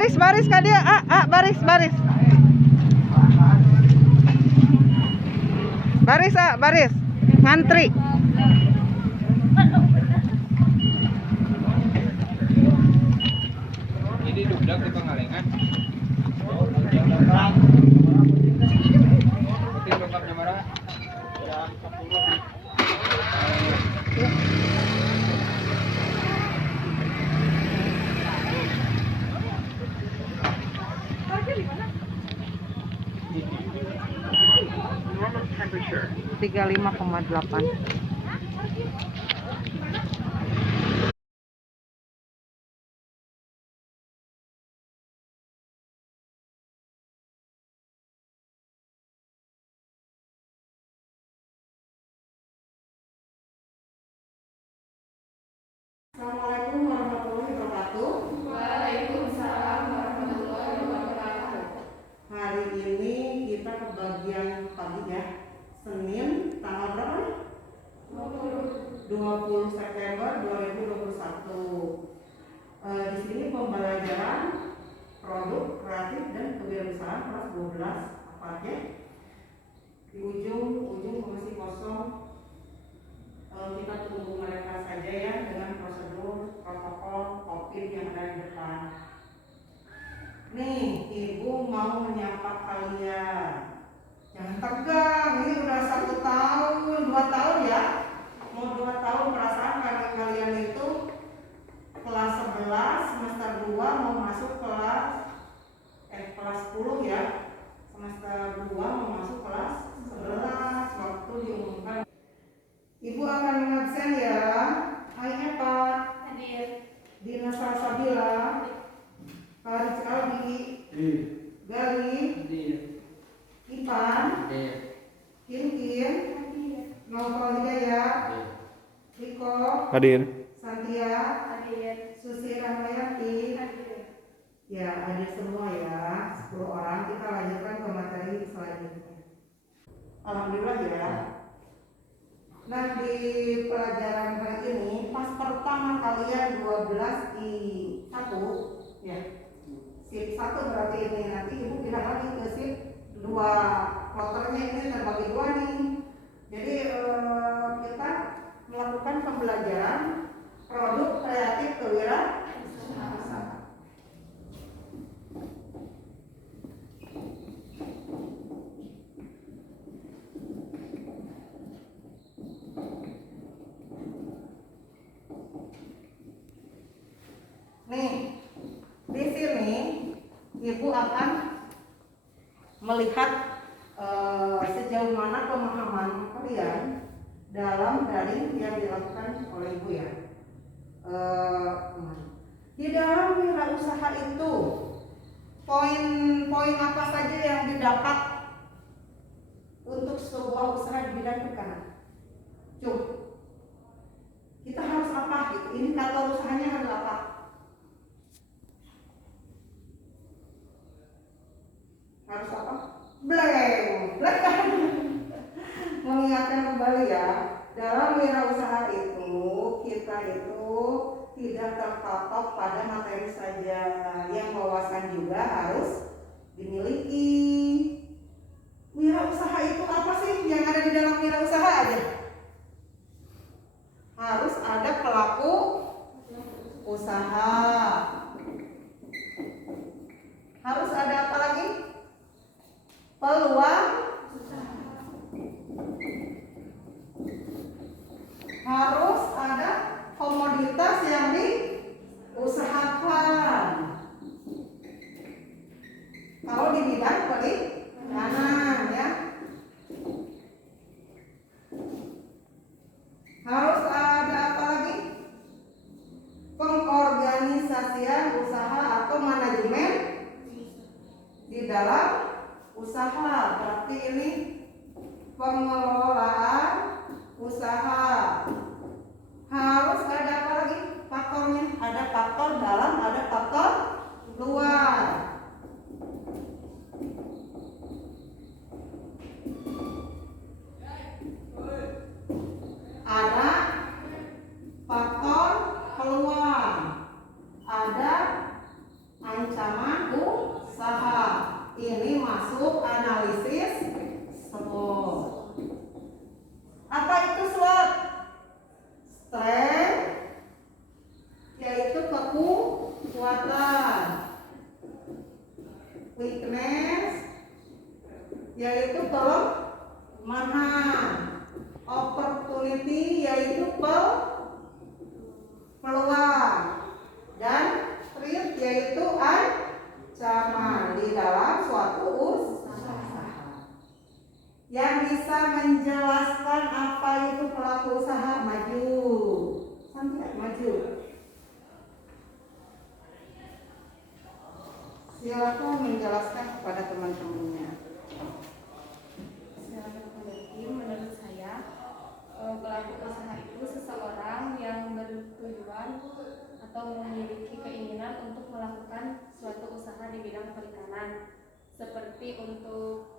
baris Kak dia. Baris. Baris. Ngantri. Ini dudak di Pangalengan. Putih lengkapnya marah. Ya, 10. Normal temperature. 35,8. Assalamualaikum warahmatullahi wabarakatuh. Waalaikumsalam warahmatullahi wabarakatuh. Hari ini kita ke bagian pagi ya. Senin tanggal berapa nih? 20 September 2021. Di sini pembelajaran produk kreatif dan kewirausahaan kelas 12 apa aja? Di ujung masih kosong. Kita tunggu mereka saja ya dengan prosedur protokol COVID yang ada di depan. Nih, ibu mau menyapa kalian. Jangan tegang, ini udah 1 tahun, 2 tahun ya. Mau 2 tahun perasaan karena kalian itu kelas 11 semester 2 mau masuk kelas 10 ya. Semester 2 mau masuk kelas 11 waktu diumumkan. Ibu akan mengabsen ya. Hai Epa, Hadir. Dina Salsabila, Farid Aldi, Gali, Ipan, Kinkin, Nopal Hidayat, Riko, Hadir. Santia, Hadir. Susi Rahmayati. Hadir. Ya, hadir semua ya, 10 orang. Kita lanjutkan ke materi selanjutnya. Alhamdulillah ya. Nah, di pelajaran hari ini pas pertama kalian 12 di 1 ya. Sip 1 berarti ini nanti ibu pindah lagi ke sip 2. Kloternya ini terbagi 2 nih. Jadi kita melakukan pembelajaran produk kreatif kewirausahaan. Nih, di sini ibu akan melihat sejauh mana pemahaman kalian dalam daring yang dilakukan oleh ibu ya. Di dalam wirausaha itu poin-poin apa saja yang didapat untuk sebuah usaha di bidang perikanan? Coba kita harus apa gitu? Ini kata usahanya harus apa? Harus apa? Blank. Mengingatkan kembali ya, dalam wirausaha itu kita itu tidak terpatok pada materi saja, yang wawasan juga harus dimiliki. Wirausaha itu apa sih yang ada di dalam wirausaha aja? Harus ada pelaku usaha. Harus ada apa lagi? Peluang harus ada komoditas yang diusahakan. Kalau di bidang perikanan ya, harus ada apa lagi? Pengorganisasian usaha atau manajemen di dalam usaha. Berarti ini pengelolaan usaha. Harus ada apa lagi faktornya? Ada faktor dalam, ada faktor luar. Ada faktor peluang, ada ancaman usaha. Ini masuk analisis SWOT. Apa itu SWOT? Strength yaitu kekuatan, weakness yaitu kelemahan, opportunity yaitu peluang, dan threat yaitu ancaman di dalam suatu usaha. Yang bisa menjelaskan apa itu pelaku usaha, maju. Santai, maju. Silakan menjelaskan kepada teman-temannya. Menurut saya, pelaku usaha itu seseorang yang bertujuan atau memiliki keinginan untuk melakukan suatu usaha di bidang perikanan, seperti untuk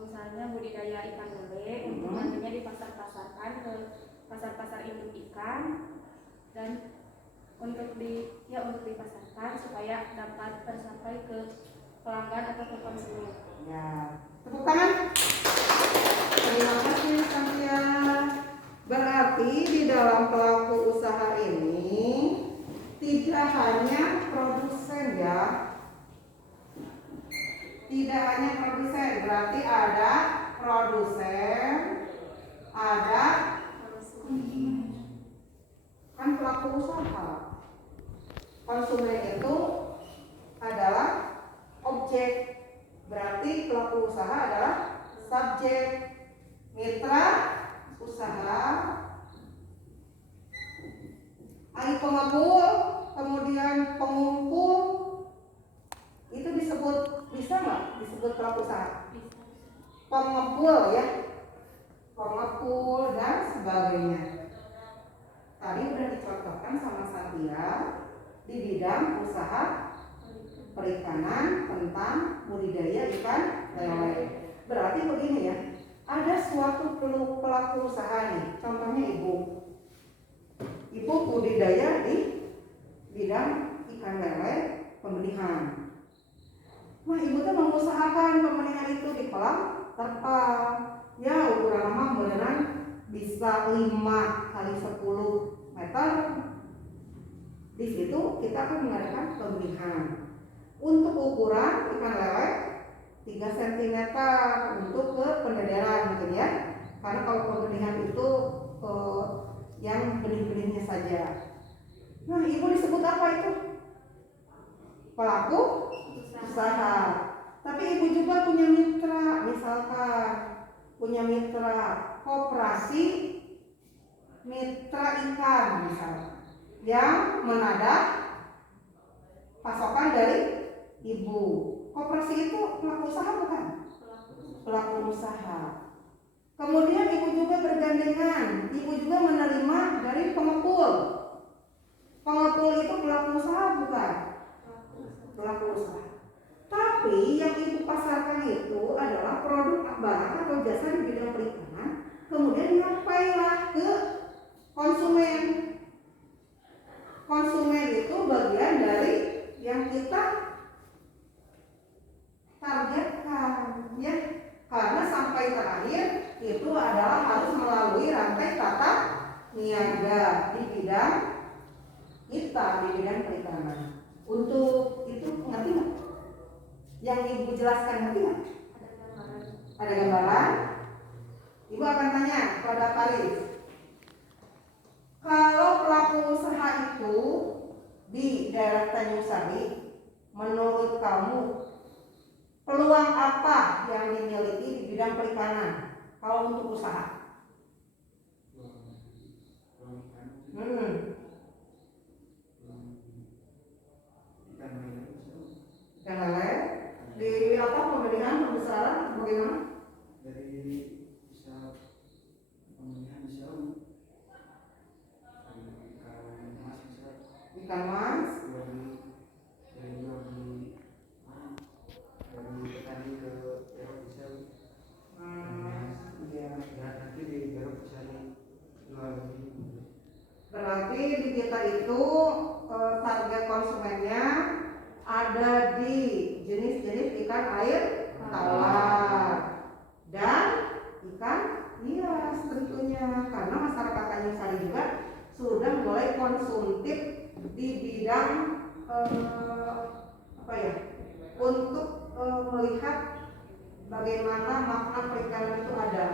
misalnya budidaya ikan lele untuk nantinya dipasar-pasarkan ke pasar-pasar induk ikan, dan untuk dipasarkan supaya dapat tersampai ke pelanggan atau ke konsumen. Ya, tepuk tangan. Terima kasih Santia. Berarti di dalam pelaku usaha ini tidak hanya produsen ya. Tidak hanya produsen, berarti ada produsen, ada kan pelaku usaha. Konsumen itu adalah objek, berarti pelaku usaha adalah subjek. Mitra usaha, ahli pengepul, kemudian pengumpul, itu disebut, bisa nggak disebut pelaku usaha? Pengepul ya, pengepul dan sebagainya. Tadi udah dicontohkan sama Santia di bidang usaha perikanan tentang budidaya ikan lele. Berarti begini ya, ada suatu pelaku usaha nih, contohnya ibu budidaya di bidang ikan lele pembenihan. Nah, ibu tuh mengusahakan pembenihan itu di kolam terpal. Ya, ukuran mah beneran bisa 5 kali 10 meter. Di situ kita akan mengadakan pembenihan. Untuk ukuran ikan lele 3 cm untuk ke pendederan gitu ya. Karena kalau pembenihan itu yang benih-benihnya saja. Nah, ibu disebut apa itu? Pelaku usaha. Tapi ibu juga punya mitra, misalkan punya mitra koperasi mitra ikan misalnya, yang menadah pasokan dari ibu. Koperasi itu pelaku usaha bukan? Pelaku usaha. Kemudian ibu juga bergandengan, ibu juga menerima dari pengepul. Pengepul itu pelaku usaha bukan? Pelaku usaha. Tapi yang ibu pasarkan itu adalah produk barang atau jasa di bidang perikanan, kemudian nyampailah ke konsumen. Konsumen itu bagian dari yang kita targetkan ya, karena sampai terakhir itu adalah harus melalui rantai tata niaga di bidang kita, di bidang perikanan. Untuk itu ngerti nggak? Yang ibu jelaskan ngerti nggak? Ada gambaran? Ibu akan tanya kepada Paris. Kalau pelaku usaha itu di daerah Tanjung Sari, menurut kamu peluang apa yang dimiliki di bidang perikanan kalau untuk usaha? Ikan lele di apa, pembenihan, pembesaran bagaimana? Dari bisa pembenihan bisa Ikan mas, dari petani ke Eropa bisa ya. nanti di Eropa bisa jual Berarti di kita itu target konsumennya ada di jenis-jenis ikan air tawar dan ikan hias tentunya, karena masyarakat Tanjung Sari juga sudah mulai konsumtif di bidang untuk melihat bagaimana makna perikanan itu ada.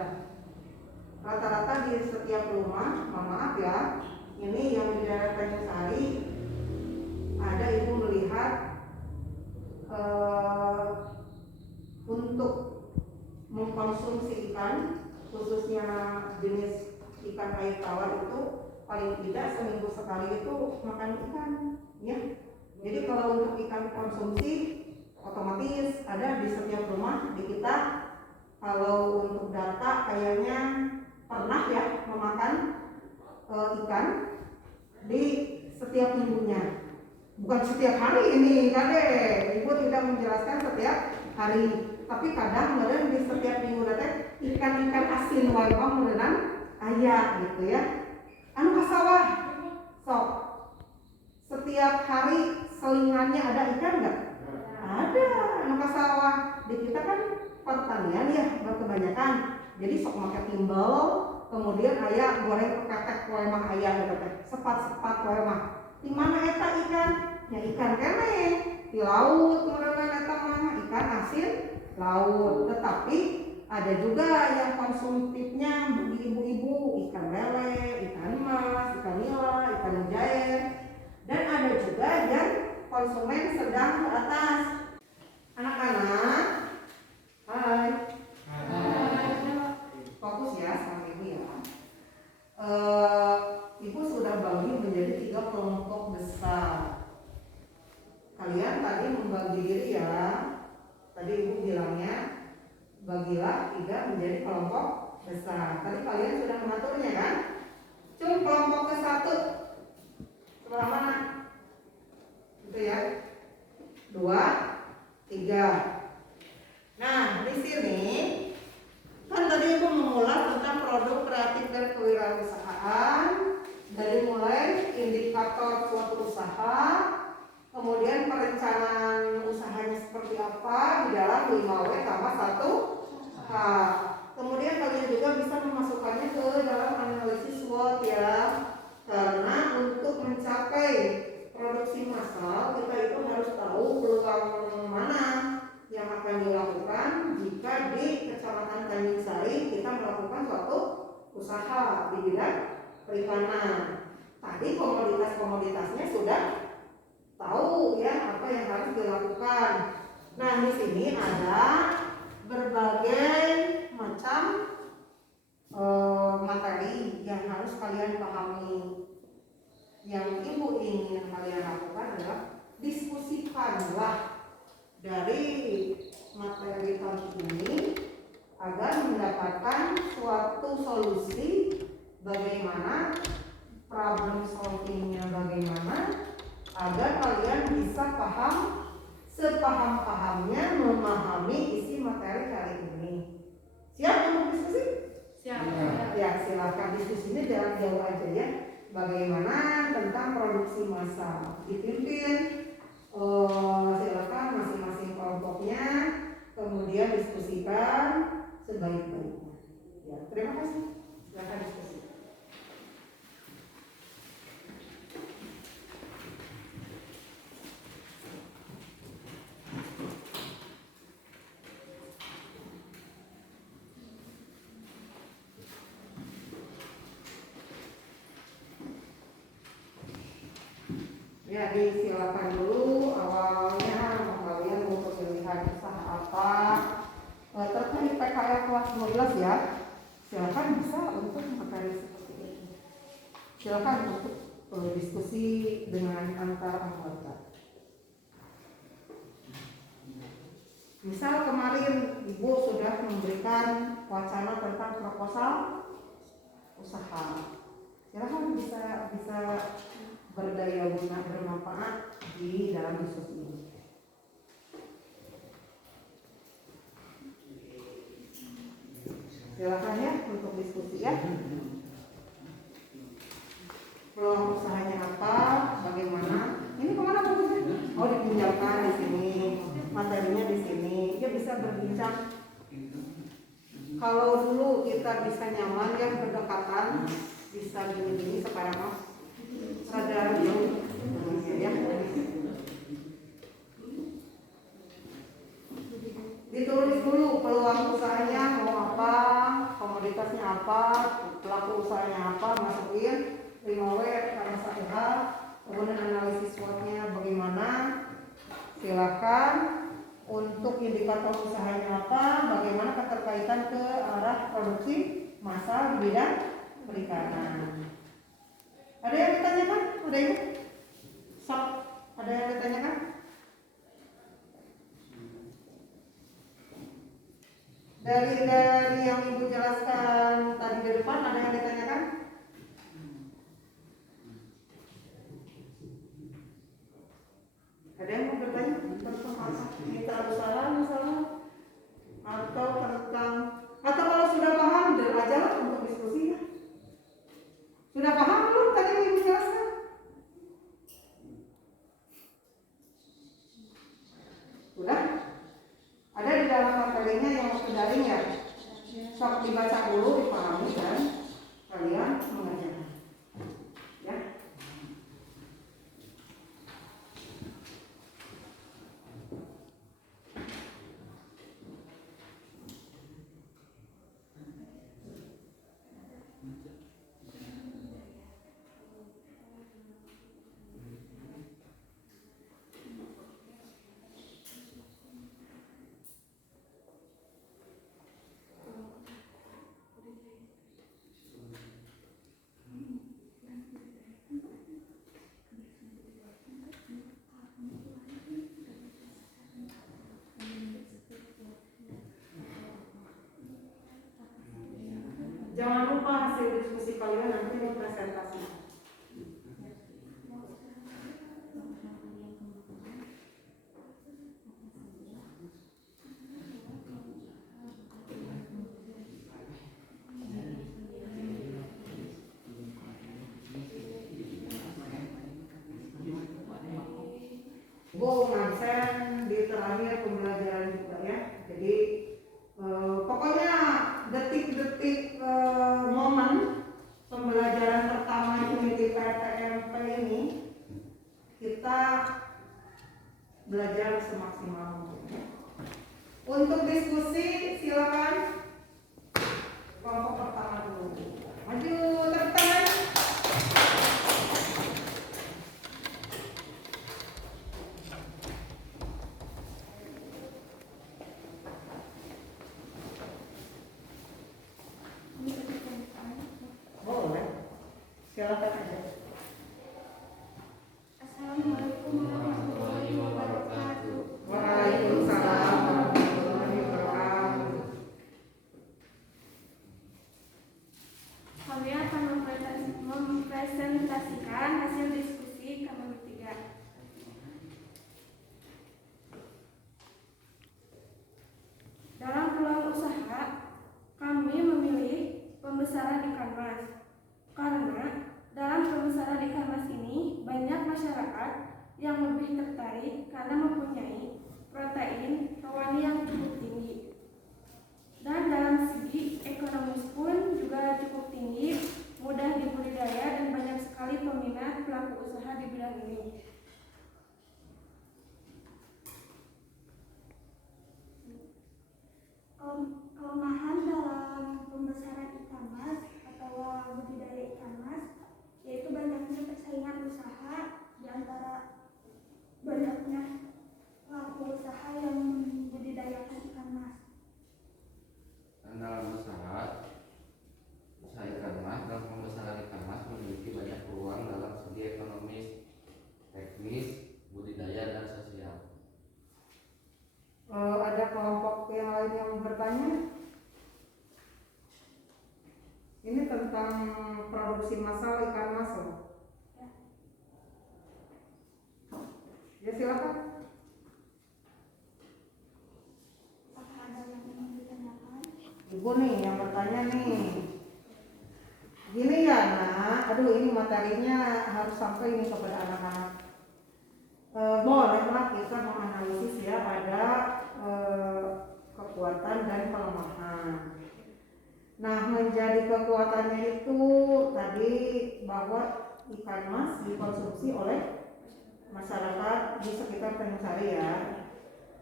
Rata-rata di setiap rumah, maaf ya, ini yang di daerah Tanjung Sari ada ibu melihat untuk mengkonsumsi ikan, khususnya jenis ikan air tawar itu paling tidak seminggu sekali itu makan ikan, ya. Jadi kalau untuk ikan konsumsi otomatis ada di setiap rumah di kita. Kalau untuk data kayaknya pernah ya memakan ikan di setiap minggunya. Bukan setiap hari ini, Kade. Ibu tidak menjelaskan setiap hari, tapi kadang meureun di setiap minggu teh ikan-ikan asin wae meureunnan aya gitu ya. Anu ka sawah. Sok. Setiap hari selingannya ada ikan enggak? Ada. Anu ka sawah. Di kita kan pertanian ya kebanyakan. Jadi sok make timbel, kemudian aya goreng ketek wae mah aya teh. Sepat-sepat wae mah. Di mana eta ikan? Ya ikan kene di laut meureunna eta mah ikan asin laut. Tetapi ada juga yang konsumtifnya bagi ibu-ibu, ikan lele, ikan mas, ikan nila, ikan mujair. Dan ada juga yang konsumen sedang ke atas. Anak-anak, hai. Fokus ya sama ibu ya. Ibu sudah bagi menjadi 3 kelompok besar. Kalian tadi membagi diri ya. Tadi ibu bilangnya bagilah 3 menjadi kelompok besar. Tadi kalian sudah mengaturnya kan? Cum kelompok ke-1 sebelah mana? Itu ya. 2, 3. Nah di sini kan tadi ibu mengulas tentang produk kreatif dan kewirausahaan. Dari mulai indikator suatu usaha, kemudian perencanaan usahanya seperti apa di dalam 5W tambah 1H. Kemudian kalian juga bisa memasukkannya ke dalam analisis SWOT ya. Karena untuk mencapai produksi massal kita itu harus tahu peluang mana yang akan dilakukan jika di Kecamatan Tanjung Sari kita melakukan suatu usaha di bidang perikanan. Tadi komoditas-komoditasnya sudah tahu ya apa yang harus dilakukan. Nah di sini ada berbagai macam materi yang harus kalian pahami. Yang ibu ingin kalian lakukan adalah diskusikanlah dari materi tadi ini agar mendapatkan suatu solusi bagaimana problem solvingnya bagaimana agar kalian bisa paham sepaham-pahamnya memahami isi materi kali ini. Siap untuk diskusi? Siap. Ya silakan diskusinya jangan jauh aja ya. Bagaimana tentang produksi massal dipimpin silakan masing-masing kelompoknya kemudian diskusikan sebaik-baiknya. Ya terima kasih. Silakan diskusi. Ya disilakan dulu awalnya kalian mau pemilihan usaha apa terkait PKL kelas 12 ya. Silakan bisa untuk materi seperti ini. Silakan untuk diskusi dengan antar anggota. Misal kemarin Ibu sudah memberikan wacana tentang proposal usaha. Silakan bisa berdaya guna bermanfaat di dalam diskusi ini. Silakan ya untuk diskusi ya. Peluang usahanya apa? Bagaimana? Ini kemana fokusnya? Oh dipinjamkan kencang. Kalau dulu kita bisa nyaman ya berdekatan, bisa gini-gini, sekarang mah rada jauh ya. Ditulis dulu peluang usahanya mau apa, komoditasnya apa, pelaku usahanya apa, masukin 5W karena satu hal, kemudian analisis SWOT-nya bagaimana, silakan. Untuk indikator usahanya apa, bagaimana keterkaitan ke arah produksi massal di bidang perikanan. Ada yang ditanyakan? Ada yang? Sok, ada yang ditanyakan? Dari yang Ibu jelaskan tadi di depan, ada yang ditanyakan? Ada yang mau bertanya tentang apa? Mitra usaha misalnya, atau kalau sudah paham, aja lah untuk diskusi ya. Sudah paham belum tadi yang Ibu jelaskan? Sudah? Ada di dalam materinya yang masuk daring ya. Sok dibaca dulu, dipahami dan kalian mengerjakan. Ya. Jangan lupa hasil diskusi kalian nanti di presentasi. Bu ngabsen di terakhir pembelajaran juga ya. Jadi pokoknya detik-detik momen pembelajaran pertama unit PTMP ini kita belajar semaksimal mungkin. Untuk diskusi silakan kelompok pertama dulu. Maju tepuk tangan. Boleh. Silakan aja. Assalamualaikum warahmatullahi wabarakatuh. Waalaikumsalam warahmatullahi wabarakatuh. Kami akan mempresentasikan hasil diskusi kami bertiga. Dalam peluang usaha, kami memilih pembesaran ikan mas. Karena dalam pembesaran ikan mas ini banyak masyarakat yang lebih tertarik karena mempunyai protein hewani yang cukup tinggi. Dan dalam segi ekonomis pun juga cukup tinggi, mudah dibudidaya dan banyak sekali peminat pelaku usaha di bidang ini. Kelemahan dalam pembesaran ikan mas atau budidaya ikan mas yaitu banyaknya persaingan usaha di antara banyaknya pelaku usaha yang membudidayakan ikan mas. Dan dalam usaha ikan mas dan pembesaran ikan mas memiliki banyak peluang dalam segi ekonomis, teknis, budidaya dan sosial. Ada kelompok yang lain yang bertanya? Ini tentang produksi massal ikan mas loh. Ya silakan. Apakah ada yang ingin ditanyakan? Ibu nih yang bertanya nih. Gini ya nak, aduh ini materinya harus sampai ini kepada anak-anak. Bolehlah kita menganalisis ya ada kekuatan menjadi kekuatannya itu tadi bahwa ikan mas dikonsumsi oleh masyarakat di sekitar Tanjung Sari ya.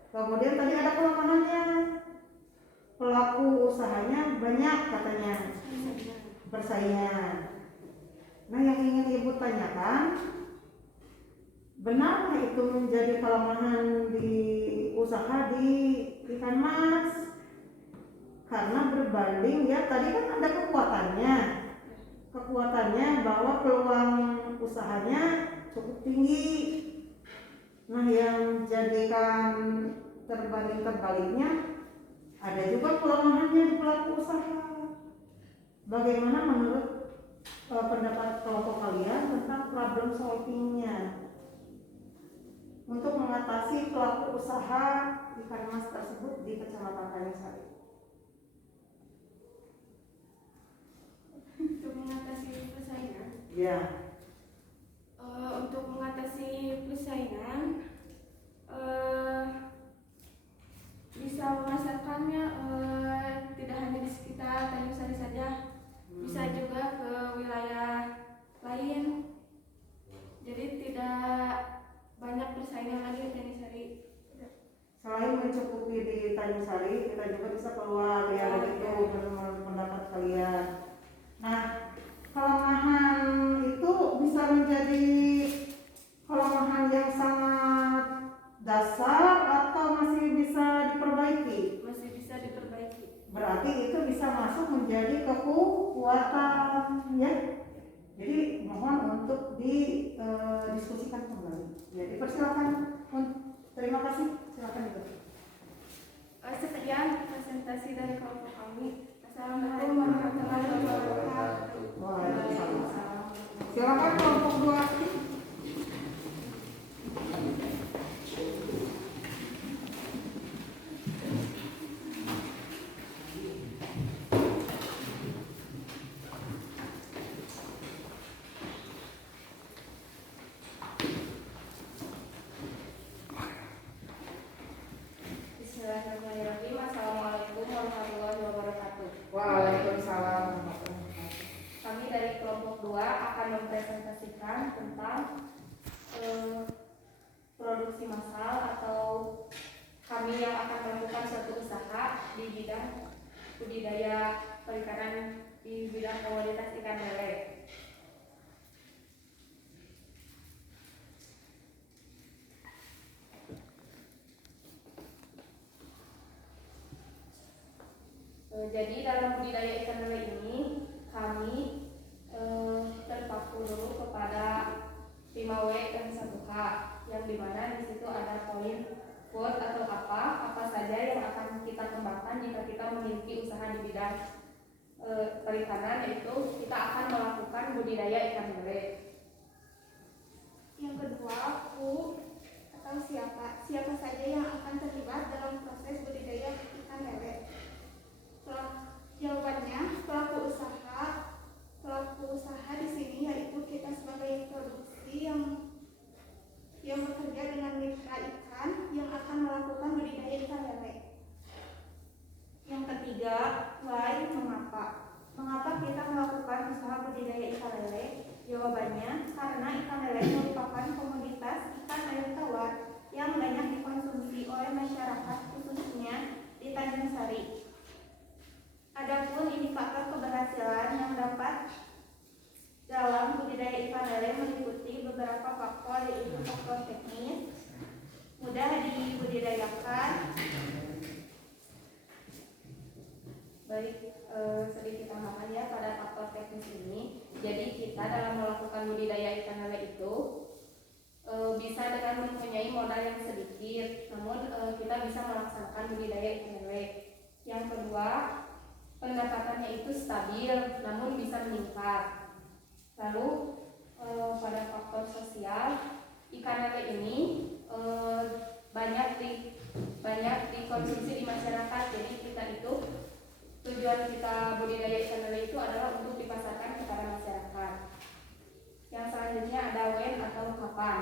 Kemudian tadi ada kelemahannya, pelaku usahanya banyak katanya bersaingan. Nah yang ingin ibu tanyakan, benarkah itu menjadi kelemahan di usaha di ikan mas? Karena berbanding ya tadi kan ada kekuatannya bahwa peluang usahanya cukup tinggi. Nah yang jadikan terbaliknya ada juga kelemahannya di pelaku usaha. Bagaimana menurut pendapat kelompok kalian tentang problem solvingnya untuk mengatasi pelaku usaha ikan mas tersebut di Kecamatan Tanjung Sari? Untuk mengatasi persaingan, Ya. untuk mengatasi persaingan bisa memasarkannya tidak hanya di sekitar Tanjung Sari saja, bisa juga ke wilayah lain. Jadi tidak banyak persaingan lagi di Tanjung Sari. Selain mencukupi di Tanjung Sari, kita juga bisa keluar ya begitu menurut pendapat kalian. Nah, kelemahan itu bisa menjadi kelemahan yang sangat dasar atau masih bisa diperbaiki? Masih bisa diperbaiki. Berarti itu bisa masuk menjadi kekuatan ya. Jadi mohon untuk didiskusikan kembali. Jadi persilakan. Terima kasih. Silakan Ibu. Sekian presentasi dari kelompok kami. Assalamualaikum warahmatullahi wabarakatuh. Waalaikumsalam. Silakan kelompok 2. Bismillahirrahmanirrahim. Assalamualaikum warahmatullahi wabarakatuh. Waalaikumsalam. Kami dari kelompok 2 akan mempresentasikan tentang produksi massal atau kami yang akan melakukan suatu usaha di bidang budidaya perikanan di bidang komoditas ikan lele. Jadi dalam budidaya ikan lele ini kami terpaku dulu kepada 5W dan 1H, yang dimana di situ ada poin food atau apa saja yang akan kita kembangkan jika kita memiliki usaha di bidang perikanan, yaitu kita akan melakukan budidaya ikan lele. Yang kedua, who atau siapa saja yang akan terlibat dalam proses budidaya ikan lele. Jawabannya pelaku usaha di sini yaitu kita sebagai produksi yang bekerja dengan mitra ikan yang akan melakukan budidaya ikan lele. Yang ketiga, why, mengapa kita melakukan usaha budidaya ikan lele? Jawabannya karena ikan lele merupakan komoditas ikan air tawar yang banyak dikonsumsi oleh masyarakat khususnya di Tanjung Sari. Adapun indikator keberhasilan yang dapat dalam budidaya ikan lele meliputi beberapa faktor, yaitu faktor teknis, mudah dibudidayakan. Baik, sedikit tambahan ya pada faktor teknis ini. Jadi kita dalam melakukan budidaya ikan lele itu bisa dengan mempunyai modal yang sedikit, namun kita bisa melaksanakan budidaya ikan lele. Yang kedua, pendapatannya itu stabil namun bisa meningkat. Lalu pada faktor sosial, ikan lele ini banyak dikonsumsi di masyarakat. Jadi kita itu tujuan kita budidaya ikan lele itu adalah untuk dipasarkan kepada masyarakat. Yang selanjutnya ada when atau kapan.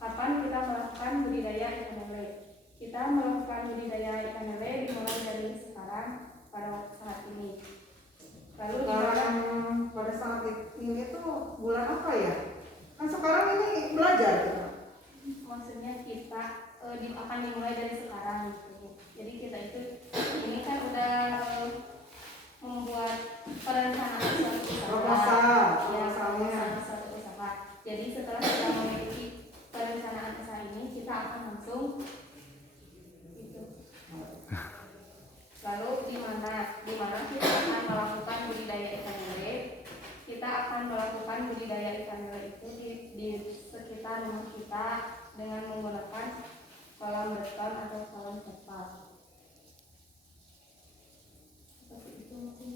Kapan kita melakukan budidaya ikan lele? Kita melakukan budidaya ikan lele dimulai dari sekarang pada waktu saat ini. Lalu di mana Lebaran pada saat ini tuh bulan apa ya? Kan sekarang ini belajar gitu. maksudnya kita akan dimulai dari sekarang gitu. Jadi kita itu ini kan udah membuat perencanaan suatu usaha. Proposal, Ya, proposalnya. proposal suatu usaha. Jadi setelah kita memiliki perencanaan usaha ini, kita akan langsung gitu. Lalu di mana kita akan melakukan budidaya ikan lele. Kita akan melakukan budidaya ikan lele itu di sekitar rumah kita dengan menggunakan kolam beton atau kolam terpal. Seperti itu mungkin.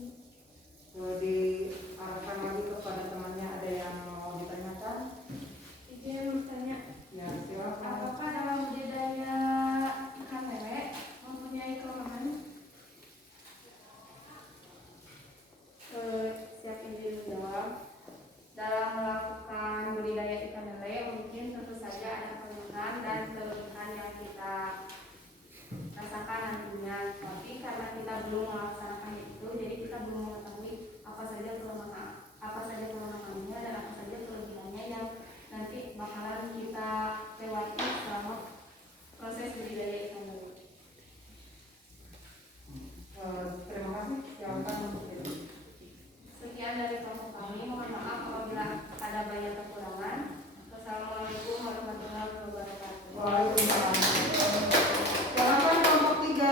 Diarahkan lagi kepada temannya, ada yang mau ditanyakan? Izin bertanya, Ya silakan. apakah dalam budidaya ikan lele mempunyai kelemahan? Siap izin menjawab. Dalam melakukan budidaya ikan lele mungkin tentu saja ada kelemahan dan kelebihan yang kita rasakan nantinya. Tapi karena kita belum melaksanakan itu, jadi kita belum mengetahui apa saja kelemahannya dan apa saja kelebihannya yang nanti bakalan kita lewati selama proses budidaya ikan lele. Terima kasih. Silakan untuk itu. Sekian dari kelompok kami. Mohon maaf apabila ada banyak kekurangan. Wassalamualaikum warahmatullahi wabarakatuh. Waalaikumsalam. Silakan kelompok 3.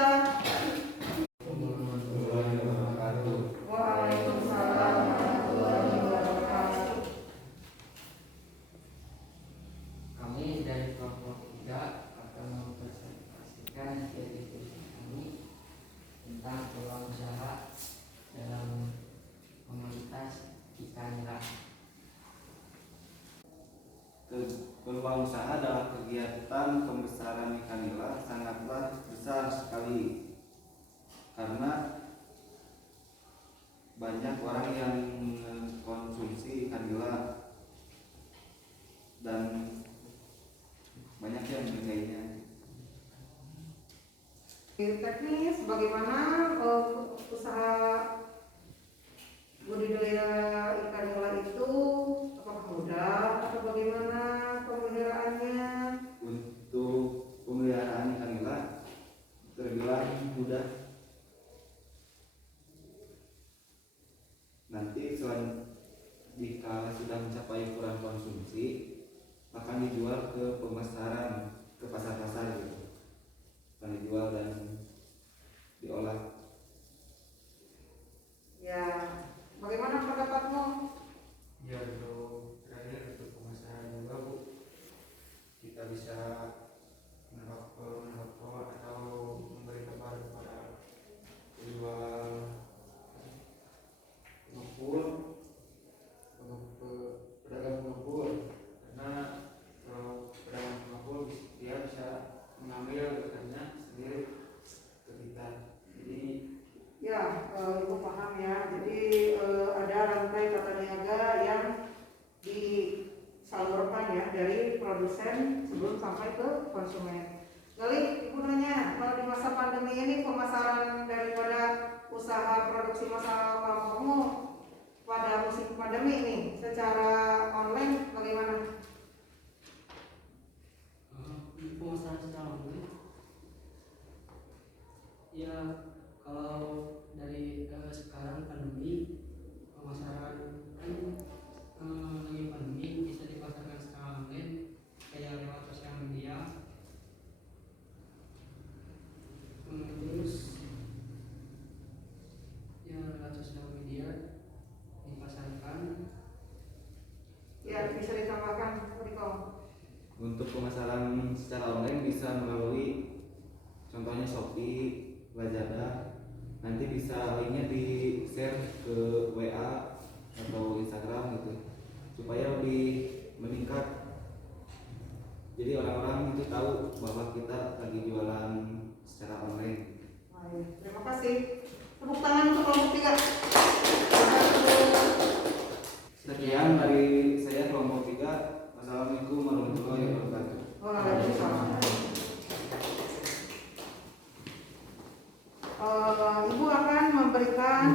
Warahmatullahi wabarakatuh. Waalaikumsalam warahmatullahi wabarakatuh. Kami dari kelompok 3 akan mempresentasikan diskusi kami tentang peluang usaha dalam komunitas ikan nila. Peluang usaha dalam kegiatan pembesaran ikan nila sangatlah besar sekali karena banyak orang yang mengkonsumsi ikan nila dan banyak yang menilainya. Teknis bagaimana usaha budidaya ikan nila itu, apakah mudah atau bagaimana pemeliharaannya? Untuk pemeliharaan ikan nila terbilang mudah. Nanti jika sudah mencapai ukuran konsumsi akan dijual ke pemasaran, ke pasar-pasar gitu. Akan dijual dan diolah. Ya, bagaimana pendapatmu? Ya, untuk terakhir untuk pemasaran juga Bu, kita bisa menelpon atau memberi kabar kepada penjual pengepul, pedagang pengepul, karena kalau pedagang pengepul dia bisa mengambil ikannya sendiri ke kita. Jadi Ya, Ibu paham ya. Jadi ada rantai tata niaga yang disalurkan ya dari produsen sebelum sampai ke konsumen. Kali Ibu nanya, kalau di masa pandemi ini pemasaran daripada usaha produksi masalah kamu pada musim pandemi ini secara online bagaimana? Pemasaran secara online ya, kalau dari sekarang pandemi, pemasaran kan lagi pandemi bisa dipasarkan secara online kayak lewat sosial media. Terus ya lewat sosial media dipasarkan. Ya, bisa ditambahkan Riko. Untuk pemasaran secara online bisa melalui contohnya Shopee, Lazada. Nanti bisa linknya di share ke WA atau Instagram gitu supaya lebih meningkat. Jadi orang-orang itu tahu bahwa kita lagi jualan secara online. Baik, terima kasih. Tepuk tangan untuk kelompok 3. Sekian dari saya kelompok 3. Wassalamualaikum warahmatullahi wabarakatuh. Waalaikumsalam. Ibu akan memberikan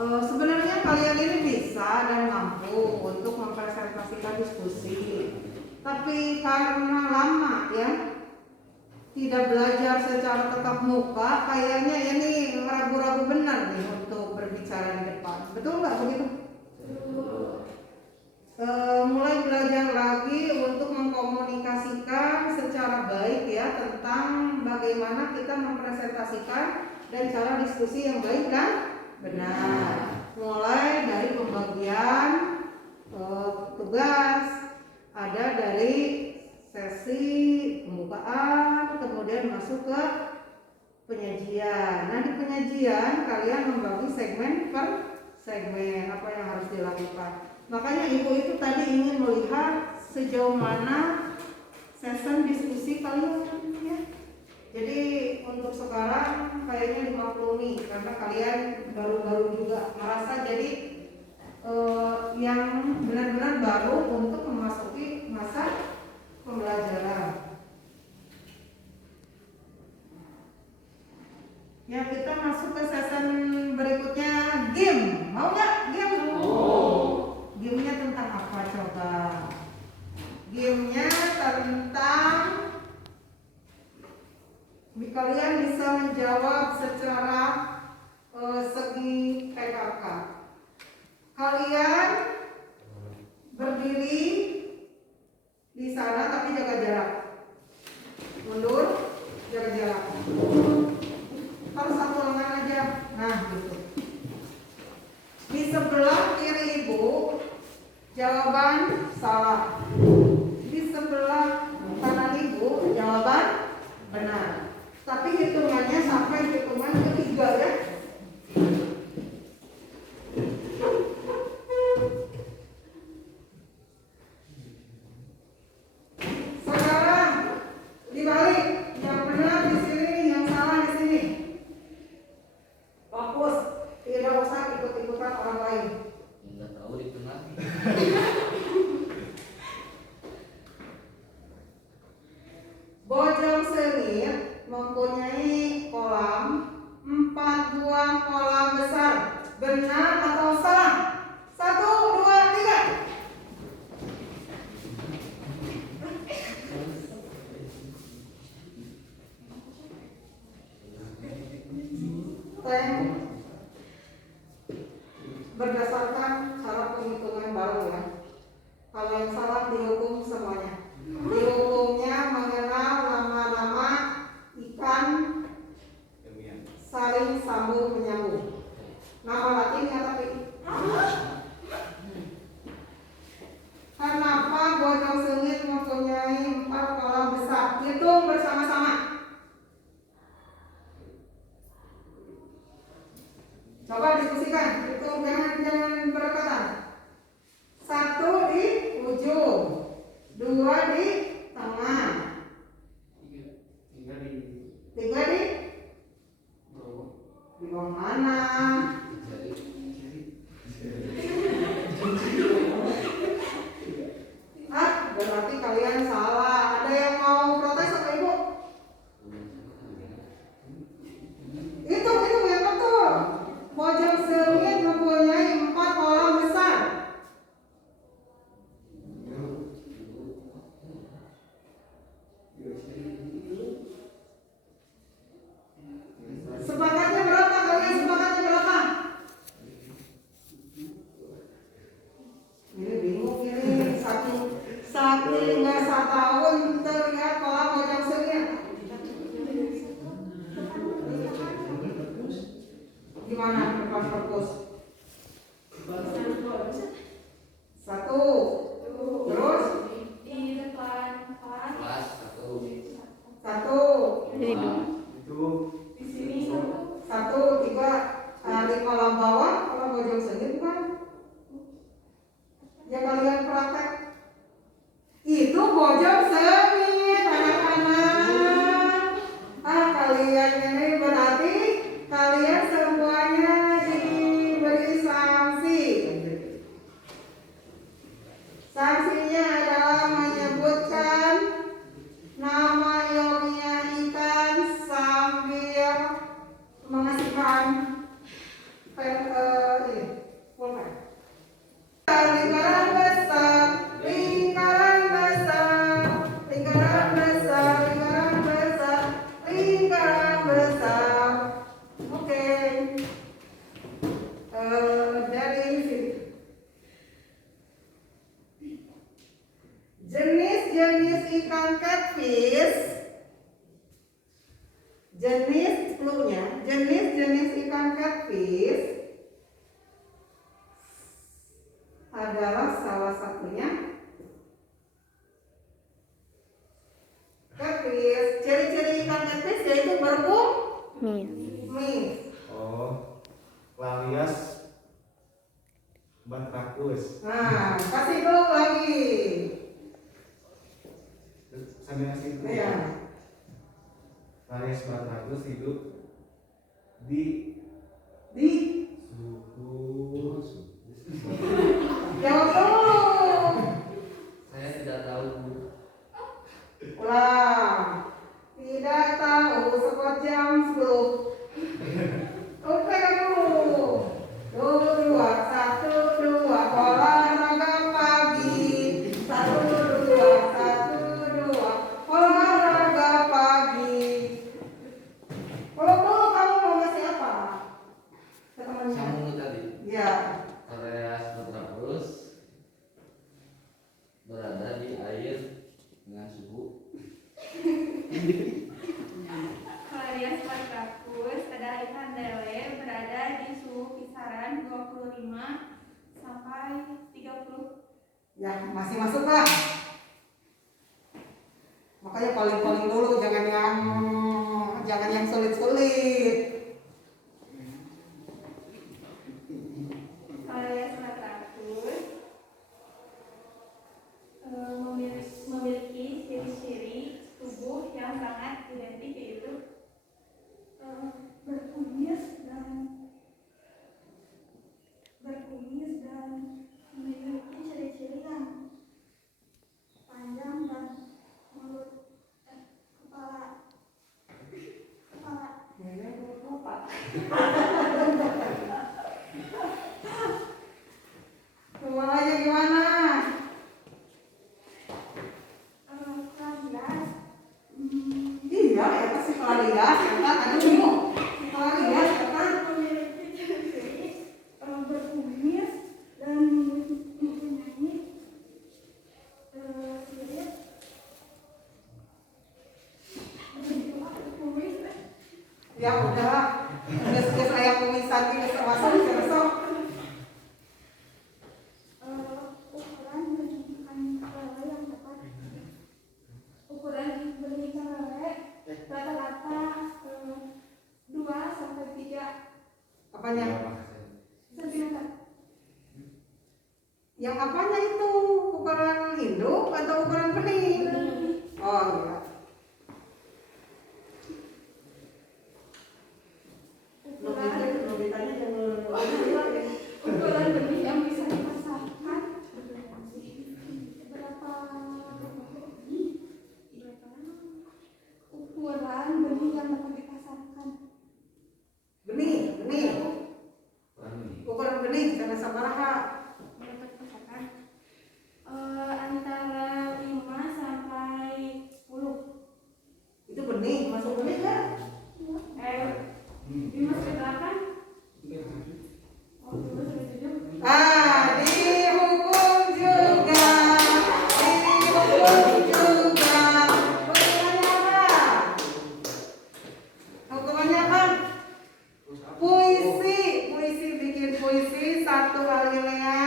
Sebenarnya kalian ini bisa dan mampu untuk mempresentasikan diskusi, tapi karena lama ya tidak belajar secara tatap muka, kayaknya ini ragu-ragu benar nih untuk berbicara di depan. Betul nggak begitu? Mulai belajar lagi untuk mengkomunikasikan secara baik ya tentang bagaimana kita mempresentasikan dan cara diskusi yang baik kan? Benar. Mulai dari pembagian tugas, ada dari sesi pembukaan, kemudian masuk ke penyajian. Nah di penyajian kalian membagi segmen per segmen apa yang harus dilakukan. Makanya ibu itu tadi ingin melihat sejauh mana session diskusi kalian ya. Jadi untuk sekarang kayaknya dimaklumi karena kalian baru-baru juga merasa jadi yang benar-benar baru untuk memasuki masa pembelajaran. Ya kita masuk ke session berikutnya, game. Mau nggak game? Gamenya tentang apa coba? Gamenya tentang kalian bisa menjawab secara segi PKK. Kalian berdiri di sana tapi jaga jarak. Mundur, jaga jarak. Harus satu lengan aja. Nah, gitu. Di sebelah kiri ibu jawaban salah. Di sebelah kanan ibu jawaban benar. Tapi hitungannya sampai hitungan ketiga ya. Sekarang dibalik, yang benar di sini, yang salah di sini. Fokus, tidak usah ikut-ikutan orang lain. Nggak tahu di tengah. Bojong sengit mempunyai kolam 4 buah kolam besar. Benar atau salah? 1, 2, 3. Berdasarkan cara penghitungan baru ya. Kalau yang salah dihukum semuanya. Dihukumnya mengenal nama-nama ikan saling sambung menyambung. Nama latinnya tapi. Kenapa bojong sengit mempunyai 4 kolam besar? Hitung bersama-sama. Coba diskusikan, hitung jangan berdekatan. 1 di ujung, 2 di tengah, 3 di bawah mana? Berarti kalian salah. Ada yang mau protes apa ibu? Itu yang betul. Bojong sengit mempunyai 4 kolam besar. Sepakatnya berapa? Kalian sepakatnya berapa? Ini bingung ini saking nggak setahun terlihat kolam bojong sengit. Gimana depan perpus? 1, terus Di depan kelas Kelas 1. 1, di sini 1, 3 di kolam bawah, kolam bojong sengit bukan? Ya kalian praktek. Itu bojong sengit anak-anak. Kalian ini berarti kalian semuanya diberi sanksi. Sanksinya adalah menyebutkan nama yomnya ikan sambil mengasihkan ikan catfish, jenis ikan catfish adalah salah satunya catfish. Ciri-ciri ikan catfish yaitu berkumis. Oh, Clarias batrakus. Nah, kasih dulu lagi. Sambil ngasih itu. Iya. Clarias batrakus hidup di suku. Jawab dulu. Saya tidak tahu, Bu. Ulang. Tidak tahu sekot jam 10. Oke dulu. Dua, 1, 2, olahraga pagi. 1, 2, olahraga pagi. Kalau dulu kamu mau ngasih apa? Ke temannya. Sambung tadi. Ya. Clarias batrakus berada di air dengan suhu Clarias batracus adalah ikan lele berada di suhu kisaran 25 sampai 30. Ya, masih masuk lah. Makanya paling-paling dulu, jangan yang sulit-sulit. Clarias batracus memiliki ciri-ciri tubuh yang sangat identik, yaitu berkumis dan memiliki ciri-ciri yang panjang dan mulut kepala Semuanya gimana? Clarias Iya, ya pasti Clarias, kan? Aduh, Clarias, kan? memiliki ciri-ciri berkumis dan mempunyai kumis. Ya udah, udah saya kumisan ini termasuk besok. Ukuran benih ikan lele yang tepat. Ukuran benih ikan lele rata-rata 2 sampai 3 Apanya? sentimeter. Yang apanya itu? Ukuran induk atau ukuran benih? Oh iya. Ukuran benih yang bisa dipasarkan berapa ukuran benih yang dapat dipasarkan Benih. Ukuran benih, karena sabaraha. dapat dipasarkan antara 5 sampai 10. Itu benih, masuk benih kan? 5 sampai 8. Oh, 2 sampai 7. Dihukum juga. Hukumannya apa? Puisi bikin puisi 1 alinea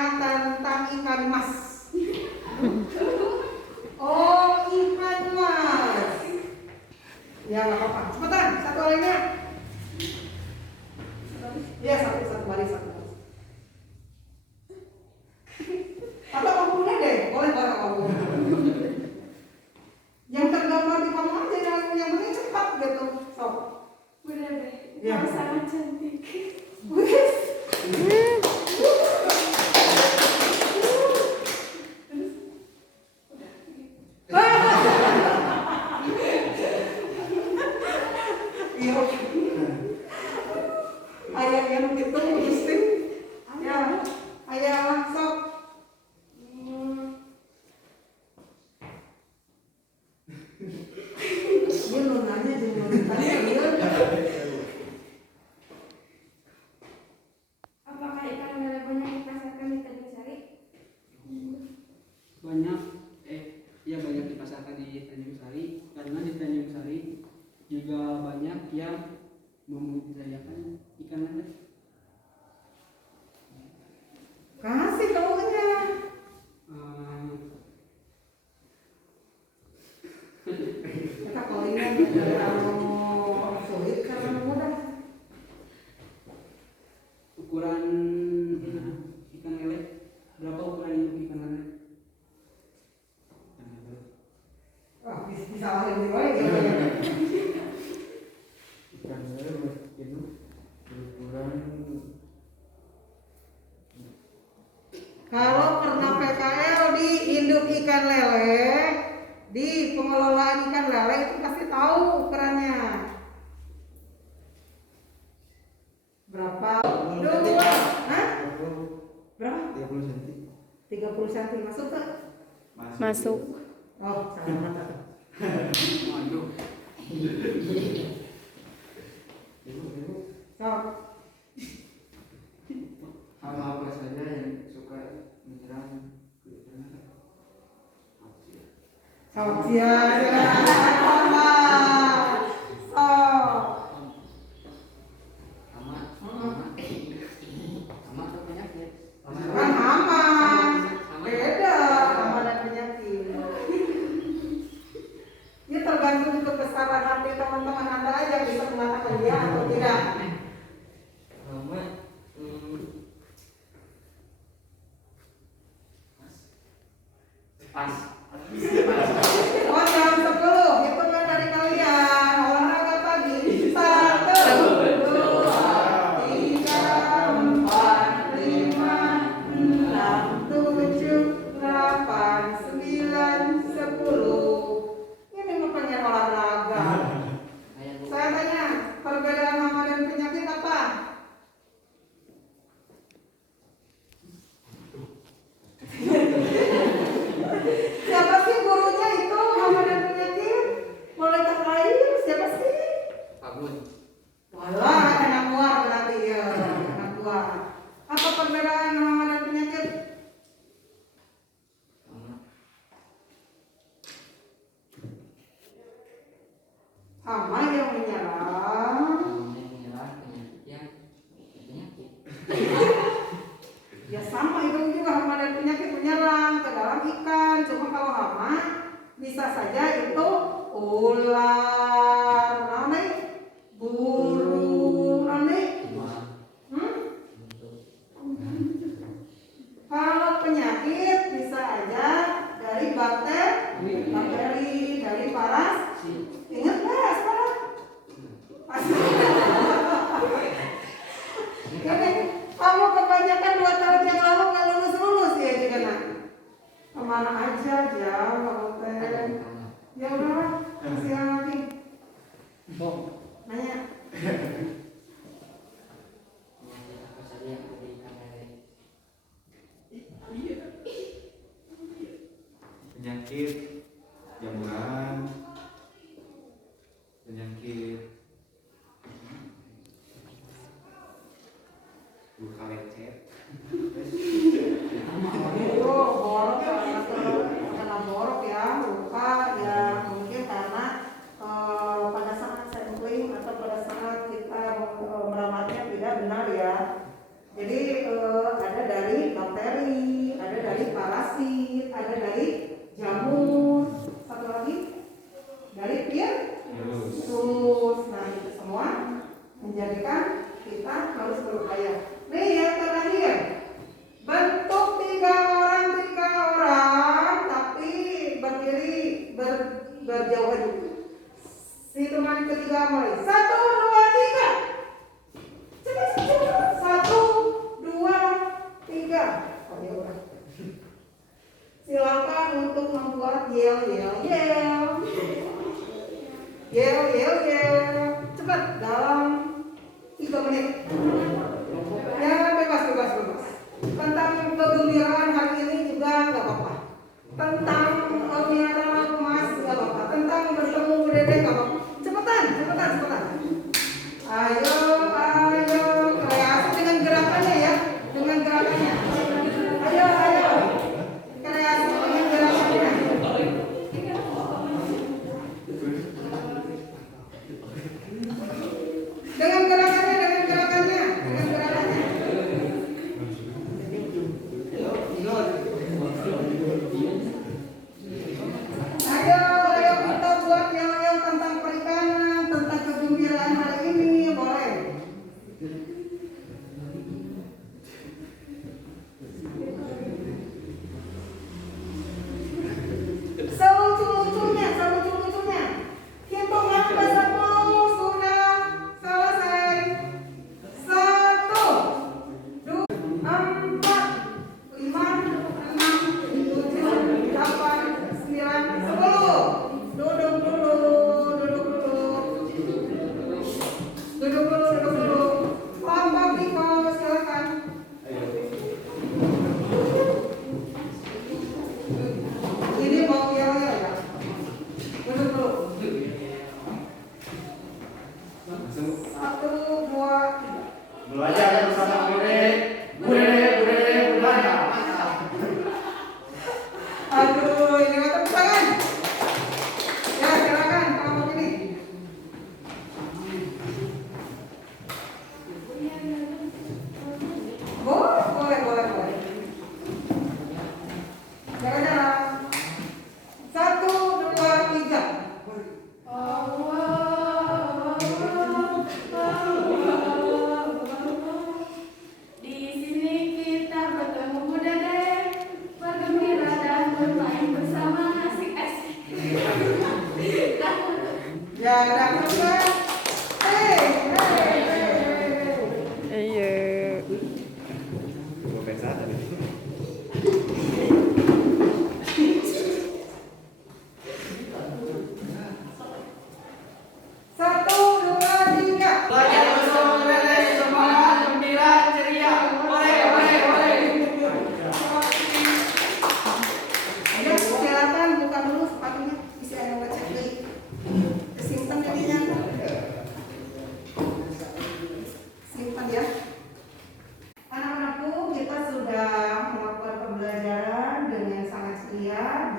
Kalau pernah PKL di induk ikan lele, di pengelolaan ikan lele itu pasti tahu ukurannya. Berapa? Dua. Hah? Berapa? 30 cm. 30 cm masuk ke? Masuk. Oh, salah mata. So, Hal apa saja yang suka menyerang kita? sok sia. So, Sama tuh penyakit. kan aman. Beda hama dan penyakit. Ini tergantung kebesaran hati teman-teman Anda aja bisa mengatakan dia atau tidak. Pas. Oh, jam 10, hitungan dari kalian. Olahraga pagi. 1, 2, 3, 4, 5, 6, 7, 8, 9, 10. Ini bukannya olahraga. Saya tanya, perbedaan hama dan penyakit apa? Siapa sih gurunya itu hama dan penyakit? Malaikat air, siapa sih? Pak Bun. Walah, anak buah berarti ya, anak buah. Apa perbedaan hama dan penyakit? Hama yang menyerang. Ya sama itu juga hama dan penyakit menyerang ke dalam ikan. Cuma kalau hama bisa saja itu ular, nanti burung, nanti. Kalau penyakit bisa aja dari bakteri, dari paras. Ingat nggak sekarang? Ini kamu kebanyakan 2 tahun yang lalu nggak lulus ya juga nak. Kemana aja jauh kamu teh? Ya udah, kasih lagi. Nanya. Penyakit jamburan, penyakit luka lecet. Itu borok karena borok ya, luka ya mungkin karena pada saat sampling atau pada saat kita merawatnya tidak benar ya. Jadi ada dari bakteri, ada dari parasit, ada dari jamur, satu lagi dari virus. Nah itu semua menjadikan kita harus berupaya. Nih yang terakhir, bentuk 3 orang tapi berdiri berjauhan juga. Hitungan ketiga mulai. 1, 2, 3. Cepat. 1, 2, 3. Oh ya udah. Silakan untuk membuat yel. Cepat dalam 3 menit. Ya bebas. Tentang kegembiraan hari ini juga nggak apa-apa. Tentang miara emas nggak apa-apa. Tentang bertemu Dede nggak apa-apa. Cepetan. Ayo, kreasi dengan gerakannya ya, Ayo, kreasi dengan gerakannya. Dengan gerakannya.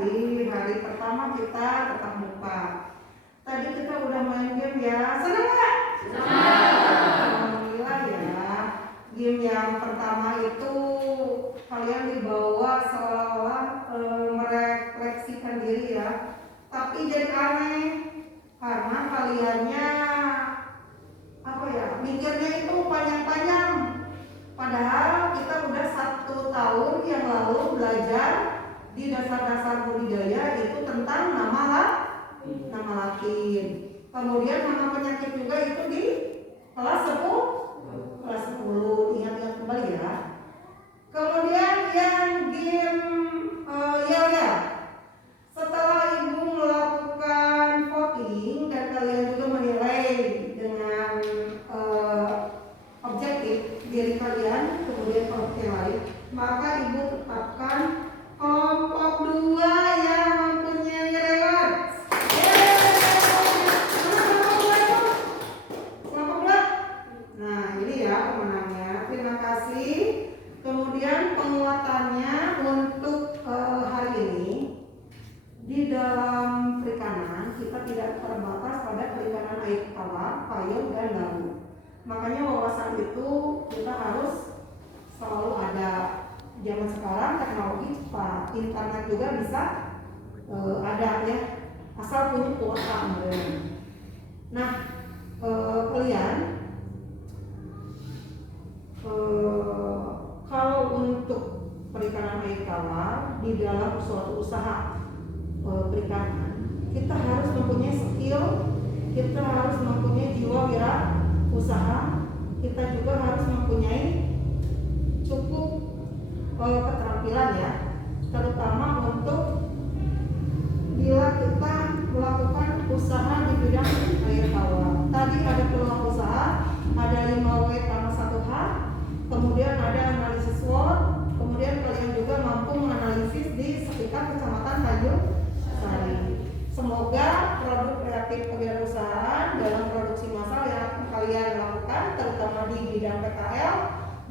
di hari pertama kita tetap muka. Tadi kita udah main game ya, senang nggak? Alhamdulillah ya. Game yang pertama itu kalian dibawa seolah-olah merefleksikan diri ya. Tapi jadi aneh karena kaliannya apa ya, mikirnya itu panjang-panjang. Padahal kita udah 1 tahun yang lalu belajar di dasar-dasar budidaya itu tentang nama lakin. Kemudian nama penyakit juga itu di kelas 10. Ingat-ingat kembali ya. Kemudian yang game yel-yel. Setelah ibu melakukan voting dan kalian juga menilai dengan objektif diri kalian, kemudian kelompok yang lain, maka ibu tetapkan kelompok 2 yang mempunyai reward. Kelompok 2. Nah, ini ya pemenangnya. Terima kasih. Kemudian penguatannya untuk hari ini di dalam perikanan kita tidak terbatas pada perikanan air tawar, payung, dan laut. Makanya wawasan itu kita harus selalu ada. Zaman sekarang teknologi cepat, internet juga bisa ada ya, asal punya kuota. Nah, kalian kalau untuk perikanan air tawar di dalam suatu usaha perikanan, kita harus mempunyai skill, kita harus mempunyai jiwa wira usaha, kita juga harus mempunyai cukup keterampilan ya, terutama untuk bila kita melakukan usaha di bidang air tawar. Tadi ada peluang usaha, ada 5W tambah 1H, kemudian ada analisis SWOT, kemudian kalian juga mampu menganalisis di sekitar Kecamatan Tanjung Sari. Semoga produk kreatif kewirausahaan dalam produksi massal yang kalian lakukan, terutama di bidang PKL,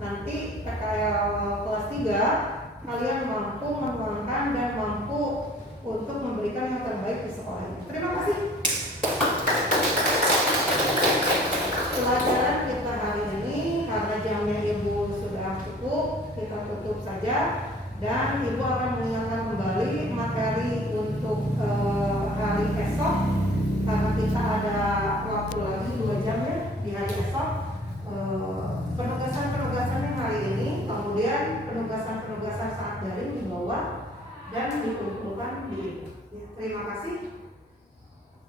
nanti PKL kelas 3, kalian mampu menuangkan dan mampu untuk memberikan yang terbaik di sekolah. Terima kasih. Pelajaran kita hari ini karena jamnya ibu sudah cukup, kita tutup saja dan ibu akan mengingatkan kembali materi untuk hari esok karena kita ada waktu lagi 2 jam ya di hari esok. Penugasan-penugasannya hari ini, kemudian penugasan-penugasan saat daring dibawa dan dikumpulkan di. Terima kasih.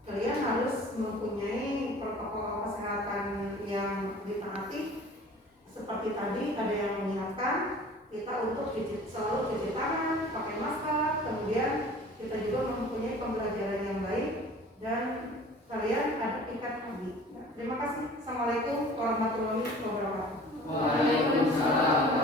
Kalian harus mempunyai protokol kesehatan yang ditaati. Seperti tadi ada yang mengingatkan kita untuk selalu cuci tangan, pakai masker, kemudian kita juga mempunyai pembelajaran yang baik dan kalian ada tingkat pagi. Terima kasih. Assalamualaikum warahmatullahi wabarakatuh. Waalaikumsalam.